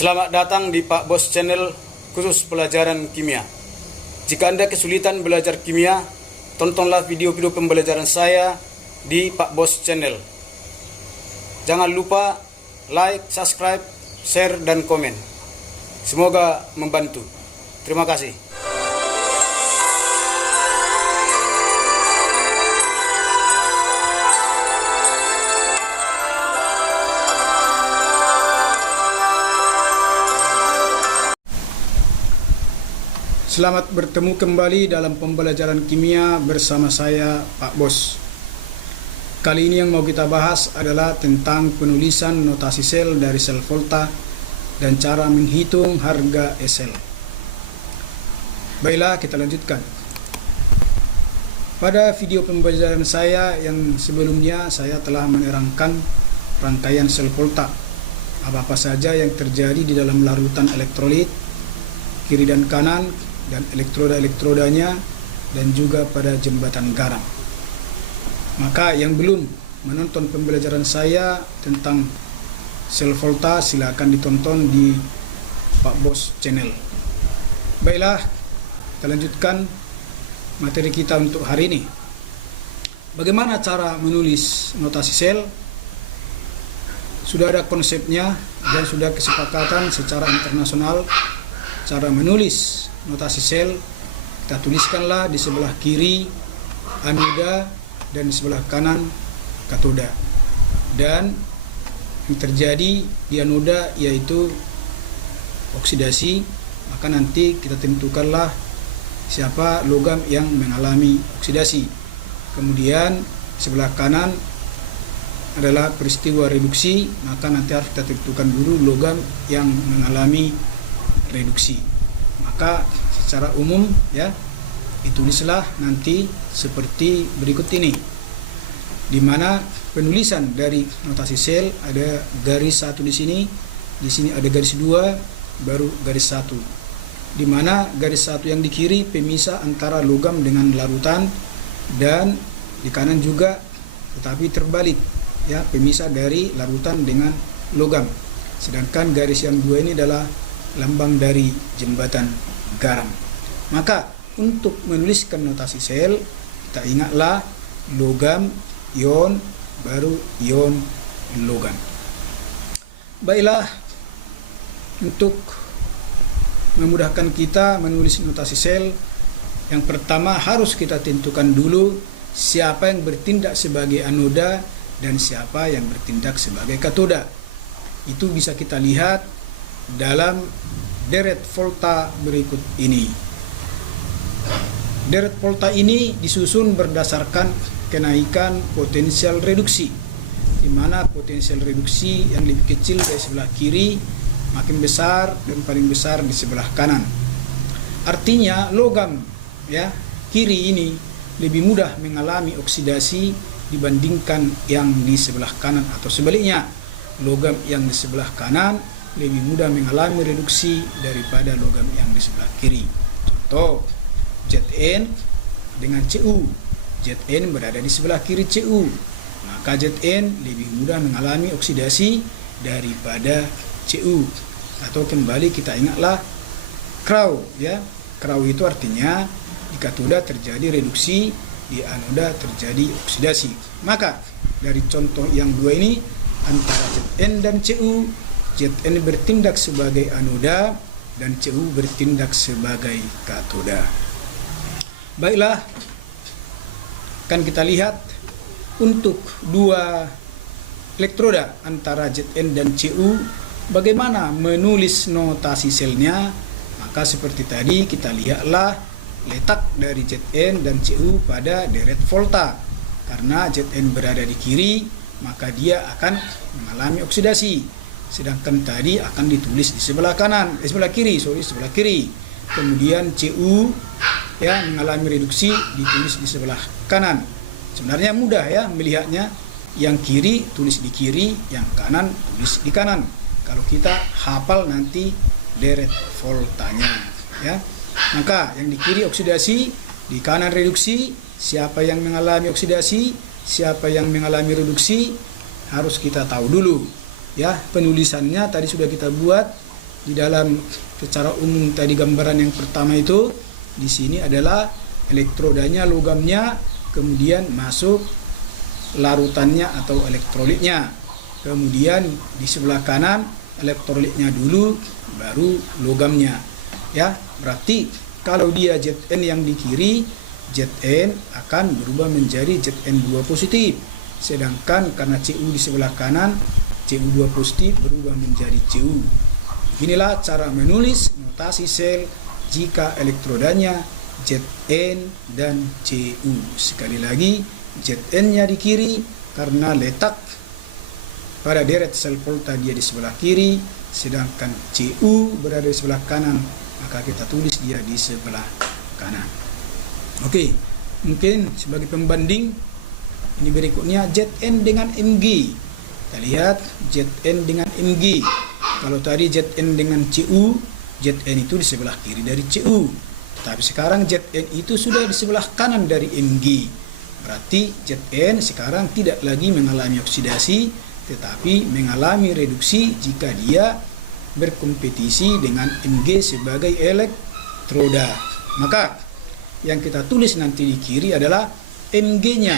Selamat datang di Pak Bos Channel khusus pelajaran kimia. Jika Anda kesulitan belajar kimia, tontonlah video-video pembelajaran saya di Pak Bos Channel. Jangan lupa like, subscribe, share, dan komen. Semoga membantu. Terima kasih. Selamat bertemu kembali dalam pembelajaran kimia bersama saya, Pak Bos. Kali ini yang mau kita bahas adalah tentang penulisan notasi sel dari sel volta dan cara menghitung harga sel. Baiklah, kita lanjutkan. Pada video pembelajaran saya yang sebelumnya, saya telah menerangkan rangkaian sel volta, apa-apa saja yang terjadi di dalam larutan elektrolit, kiri dan kanan, dan elektroda-elektrodanya, dan juga pada jembatan garam. Maka yang belum menonton pembelajaran saya tentang sel volta, silakan ditonton di Pak Bos Channel. Baiklah, kita lanjutkan materi kita untuk hari ini. Bagaimana cara menulis notasi sel? Sudah ada konsepnya dan sudah kesepakatan secara internasional cara menulis notasi sel. Kita tuliskanlah di sebelah kiri anoda dan di sebelah kanan katoda. Dan yang terjadi di anoda yaitu oksidasi, maka nanti kita tentukanlah siapa logam yang mengalami oksidasi. Kemudian sebelah kanan adalah peristiwa reduksi, maka nanti harus kita tentukan dulu logam yang mengalami reduksi. Maka secara umum ya ditulislah nanti seperti berikut ini, di mana penulisan dari notasi sel ada garis satu di sini ada garis dua, baru garis satu, di mana garis satu yang di kiri pemisah antara logam dengan larutan, dan di kanan juga tetapi terbalik ya, pemisah dari larutan dengan logam. Sedangkan garis yang dua ini adalah lambang dari jembatan garam. Maka untuk menuliskan notasi sel, kita ingatlah logam, ion, baru ion, logam. Baiklah, untuk memudahkan kita menulis notasi sel, yang pertama harus kita tentukan dulu siapa yang bertindak sebagai anoda dan siapa yang bertindak sebagai katoda. Itu bisa kita lihat dalam deret volta berikut ini. Deret volta ini disusun berdasarkan kenaikan potensial reduksi, di mana potensial reduksi yang lebih kecil dari sebelah kiri makin besar dan paling besar di sebelah kanan. Artinya logam ya kiri ini lebih mudah mengalami oksidasi dibandingkan yang di sebelah kanan, atau sebaliknya logam yang di sebelah kanan lebih mudah mengalami reduksi daripada logam yang di sebelah kiri. Contoh, Zn dengan Cu. Zn berada di sebelah kiri Cu, maka Zn lebih mudah mengalami oksidasi daripada Cu. Atau kembali kita ingatlah Krau ya. Krau itu artinya di katoda terjadi reduksi, di anoda terjadi oksidasi. Maka dari contoh yang dua ini, antara Zn dan Cu, Zn bertindak sebagai anoda dan Cu bertindak sebagai katoda. Baiklah, kan kita lihat untuk dua elektroda antara Zn dan Cu, bagaimana menulis notasi selnya. Maka seperti tadi kita lihatlah letak dari Zn dan Cu pada deret volta. Karena Zn berada di kiri, maka dia akan mengalami oksidasi. Sedangkan tadi akan ditulis di sebelah sebelah kiri. Kemudian Cu ya mengalami reduksi, ditulis di sebelah kanan. Sebenarnya mudah ya melihatnya, yang kiri tulis di kiri, yang kanan tulis di kanan. Kalau kita hafal nanti deret voltanya ya. Maka yang di kiri oksidasi, di kanan reduksi. Siapa yang mengalami oksidasi, siapa yang mengalami reduksi, harus kita tahu dulu. Ya, penulisannya tadi sudah kita buat di dalam secara umum tadi gambaran yang pertama itu, di sini adalah elektrodanya, logamnya, kemudian masuk larutannya atau elektrolitnya. Kemudian di sebelah kanan elektrolitnya dulu, baru logamnya. Ya, berarti kalau dia Zn yang di kiri, Zn akan berubah menjadi Zn2 positif. Sedangkan karena Cu di sebelah kanan, Cu2 positif berubah menjadi Cu. Inilah cara menulis notasi sel jika elektrodanya Zn dan Cu. Sekali lagi, Zn-nya di kiri karena letak pada deret sel volta dia di sebelah kiri, sedangkan Cu berada di sebelah kanan, maka kita tulis dia di sebelah kanan. Oke, mungkin sebagai pembanding, ini berikutnya Zn dengan Mg. Kita lihat Zn dengan Mg. Kalau tadi Zn dengan Cu, Zn itu di sebelah kiri dari Cu. Tetapi sekarang Zn itu sudah di sebelah kanan dari Mg. Berarti Zn sekarang tidak lagi mengalami oksidasi, tetapi mengalami reduksi jika dia berkompetisi dengan Mg sebagai elektroda. Maka yang kita tulis nanti di kiri adalah Mg-nya,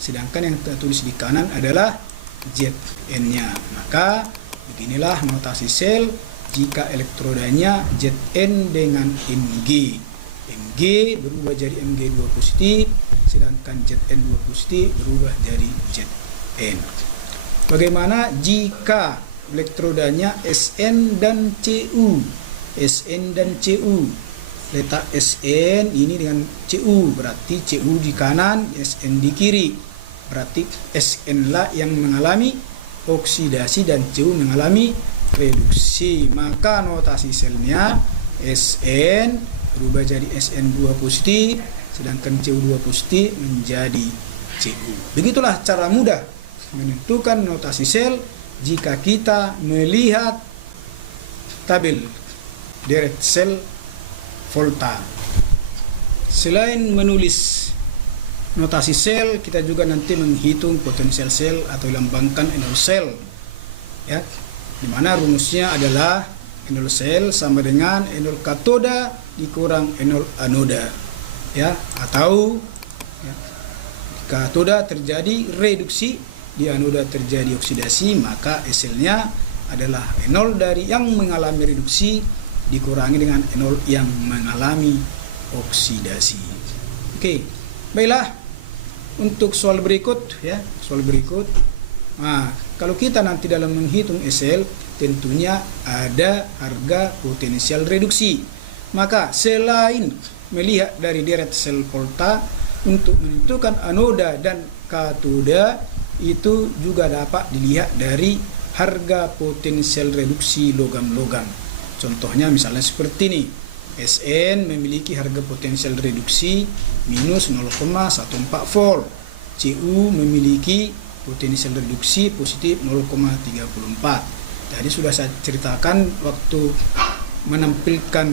sedangkan yang kita tulis di kanan adalah Zn-nya. Maka beginilah notasi sel jika elektrodanya Zn dengan Mg. Mg berubah jadi Mg2 positif, sedangkan Zn2 positif berubah jadi Zn. Bagaimana jika elektrodanya Sn dan Cu? Sn dan Cu. Letak Sn ini dengan Cu, berarti Cu di kanan, Sn di kiri. Berarti Sn lah yang mengalami oksidasi dan Cu mengalami reduksi. Maka notasi selnya Sn berubah jadi Sn2 positif, sedangkan Cu2 positif menjadi Cu. Begitulah cara mudah menentukan notasi sel jika kita melihat tabel deret sel volta. Selain menulis notasi sel, kita juga nanti menghitung potensial sel atau lambangkan enol sel. Ya, dimana rumusnya adalah enol sel sama dengan enol katoda dikurang enol anoda. Ya, atau ya, katoda terjadi reduksi, di anoda terjadi oksidasi, maka selnya adalah enol dari yang mengalami reduksi dikurangi dengan enol yang mengalami oksidasi. Oke, baiklah. Untuk soal berikut, ya, soal berikut. Nah, kalau kita nanti dalam menghitung SL, tentunya ada harga potensial reduksi. Maka selain melihat dari deret sel volta, untuk menentukan anoda dan katoda itu juga dapat dilihat dari harga potensial reduksi logam-logam. Contohnya misalnya seperti ini. Sn memiliki harga potensial reduksi minus 0,14 volt. Cu memiliki potensial reduksi positif 0,34. Tadi sudah saya ceritakan waktu menampilkan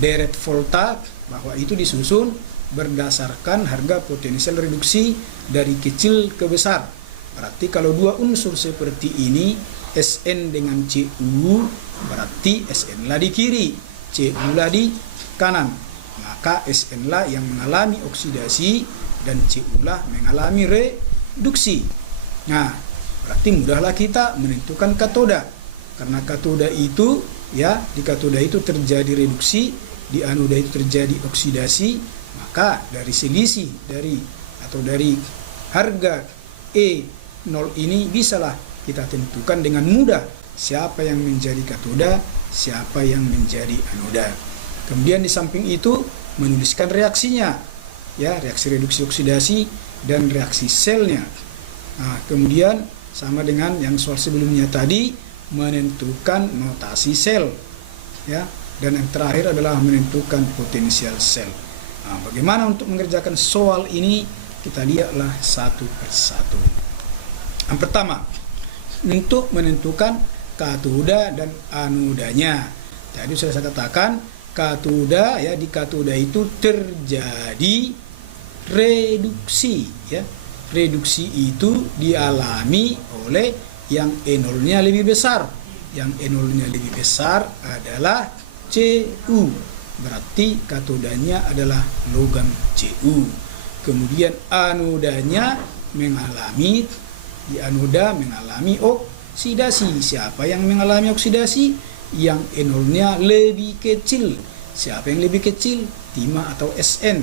deret volta bahwa itu disusun berdasarkan harga potensial reduksi dari kecil ke besar. Berarti kalau dua unsur seperti ini, Sn dengan Cu, berarti Sn lah di kiri, Cu lah di kanan. Maka Sn lah yang mengalami oksidasi dan Cu lah mengalami reduksi. Nah, berarti mudahlah kita menentukan katoda. Karena katoda itu, ya, di katoda itu terjadi reduksi, di anoda itu terjadi oksidasi, maka dari selisih dari harga E0 ini bisalah kita tentukan dengan mudah siapa yang menjadi katoda, siapa yang menjadi anoda. Kemudian di samping itu menuliskan reaksinya, ya, reaksi reduksi oksidasi dan reaksi selnya. Nah, kemudian sama dengan yang soal sebelumnya tadi, menentukan notasi sel, ya, dan yang terakhir adalah menentukan potensial sel. Nah, bagaimana untuk mengerjakan soal ini? Kita lihatlah satu persatu. Yang pertama, untuk menentukan katoda dan anodanya. Tadi sudah saya katakan katoda, ya, di katoda itu terjadi reduksi, ya. Reduksi itu dialami oleh yang enolnya lebih besar. yang E0-nya lebih besar adalah Cu. Berarti katodanya adalah logam Cu. Kemudian anodanya mengalami oksidasi. Siapa yang mengalami oksidasi? Yang E0-nya lebih kecil. Siapa yang lebih kecil? Timah atau Sn.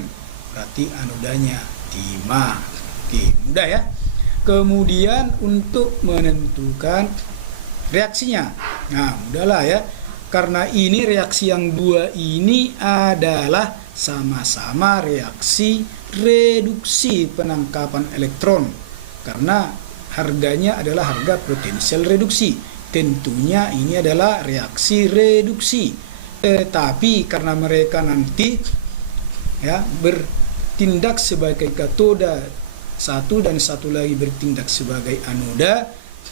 Berarti anodanya timah. Oke, mudah ya. Kemudian untuk menentukan reaksinya. Nah, mudahlah ya. Karena ini reaksi yang dua ini adalah sama-sama reaksi reduksi penangkapan elektron. Karena harganya adalah harga potensial reduksi. Tentunya ini adalah reaksi reduksi. Tetapi karena mereka nanti ya bertindak sebagai katoda satu dan satu lagi bertindak sebagai anoda,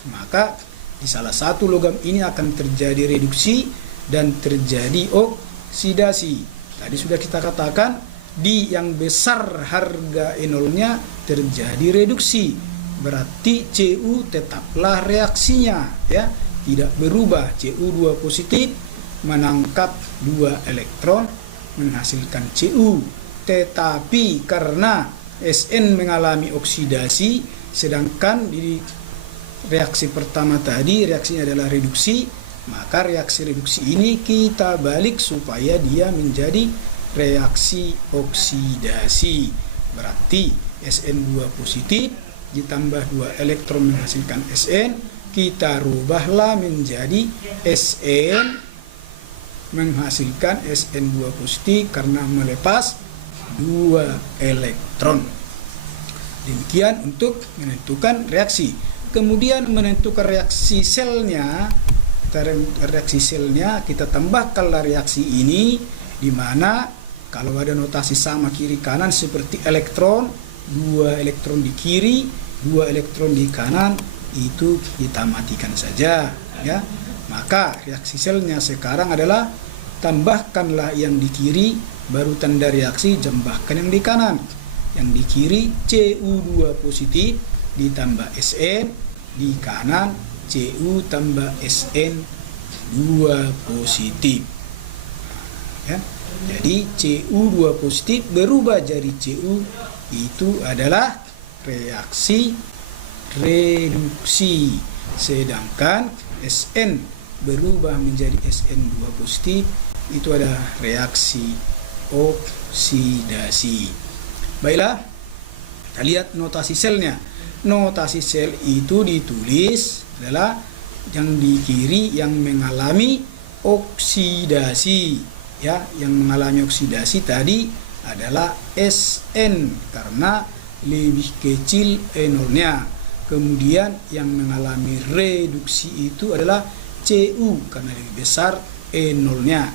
maka di salah satu logam ini akan terjadi reduksi dan terjadi oksidasi. Tadi sudah kita katakan di yang besar harga E0-nya terjadi reduksi. Berarti Cu tetaplah reaksinya ya, tidak berubah. Cu2 positif menangkap 2 elektron menghasilkan Cu. Tetapi karena Sn mengalami oksidasi, sedangkan di reaksi pertama tadi reaksinya adalah reduksi, maka reaksi reduksi ini kita balik supaya dia menjadi reaksi oksidasi. Berarti Sn2 positif ditambah 2 elektron menghasilkan Sn, kita rubahlah menjadi Sn menghasilkan Sn2 positif karena melepas 2 elektron. Demikian untuk menentukan reaksi. Kemudian menentukan reaksi selnya. Reaksi selnya kita tambahkanlah reaksi ini, di mana kalau ada notasi sama kiri kanan seperti elektron, 2 elektron di kiri, 2 elektron di kanan, itu kita matikan saja ya. Maka reaksi selnya sekarang adalah tambahkanlah yang di kiri, baru tanda reaksi tambahkan yang di kanan. Yang di kiri Cu2 positif ditambah Sn, di kanan Cu tambah Sn2 positif ya. Jadi Cu2 positif berubah jadi Cu, itu adalah reaksi reduksi. Sedangkan Sn berubah menjadi Sn2 positif, itu adalah reaksi oksidasi. Baiklah, kita lihat notasi selnya. Notasi sel itu ditulis adalah yang di kiri yang mengalami oksidasi ya, yang mengalami oksidasi tadi adalah Sn karena lebih kecil E0-nya. Kemudian yang mengalami reduksi itu adalah Cu karena lebih besar E0-nya.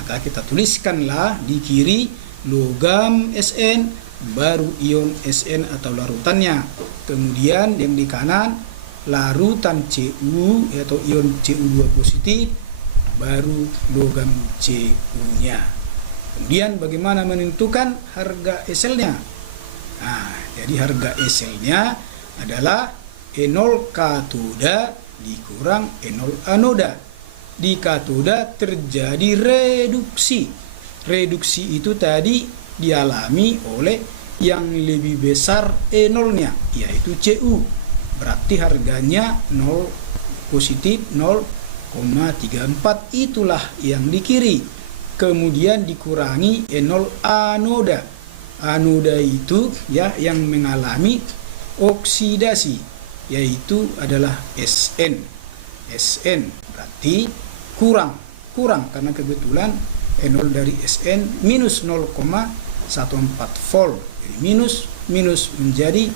Maka kita tuliskanlah di kiri logam Sn, baru ion Sn atau larutannya. Kemudian yang di kanan larutan Cu atau ion Cu2 positif, baru logam Cu-nya. Kemudian bagaimana menentukan harga E-selnya? Nah, jadi harga E-selnya adalah E0 katoda dikurang E0 anoda. Di katoda terjadi reduksi. Reduksi itu tadi dialami oleh yang lebih besar E0-nya, yaitu Cu. Berarti harganya 0 positif 0,34, itulah yang di kiri. Kemudian dikurangi E0 anoda. Anoda itu ya yang mengalami oksidasi, yaitu adalah Sn. Sn berarti kurang karena kebetulan E0 dari Sn minus 0,14 volt. Jadi minus menjadi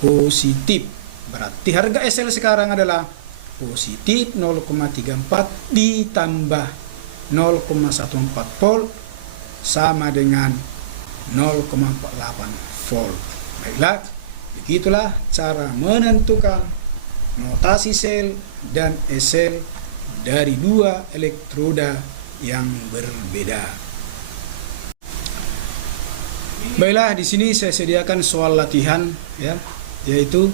positif. Berarti harga SL sekarang adalah positif 0,34 ditambah 0,14 volt sama dengan 0,48 volt. Baiklah, begitulah cara menentukan notasi sel dan sel dari dua elektroda yang berbeda. Baiklah, di sini saya sediakan soal latihan ya, yaitu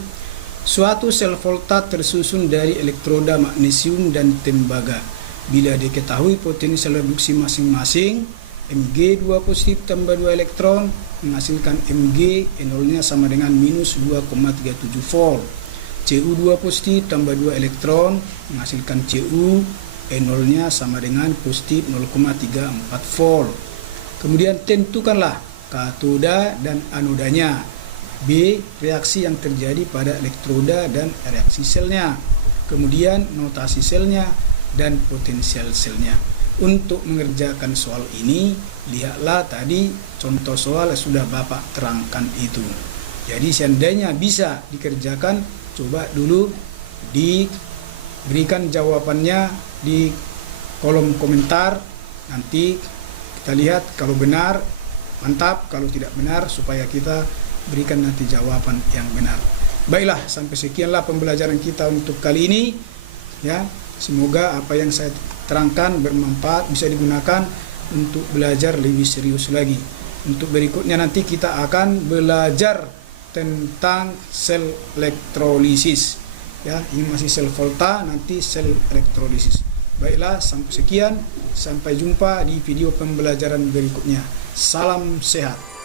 Suatu sel volta tersusun dari elektroda magnesium dan tembaga. Bila diketahui potensial reduksi masing-masing, Mg 2 positif tambah 2 elektron menghasilkan Mg E0-nya sama dengan minus 2,37 volt. Cu 2 positif tambah 2 elektron menghasilkan Cu E0-nya sama dengan positif 0,34 volt. Kemudian tentukanlah katoda dan anodanya. B. Reaksi yang terjadi pada elektroda dan reaksi selnya. Kemudian notasi selnya dan potensial selnya. Untuk mengerjakan soal ini, lihatlah tadi contoh soal yang sudah Bapak terangkan itu. Jadi seandainya bisa dikerjakan, coba dulu diberikan jawabannya di kolom komentar. Nanti kita lihat kalau benar, mantap. Kalau tidak benar, supaya kita berikan nanti jawaban yang benar. Baiklah, sampai sekianlah pembelajaran kita untuk kali ini. Ya, semoga apa yang saya terangkan bermanfaat, bisa digunakan untuk belajar lebih serius lagi. Untuk berikutnya nanti kita akan belajar tentang sel elektrolisis. Ya, ini masih sel volta, nanti sel elektrolisis. Baiklah, sampai sekian. Sampai jumpa di video pembelajaran berikutnya. Salam sehat.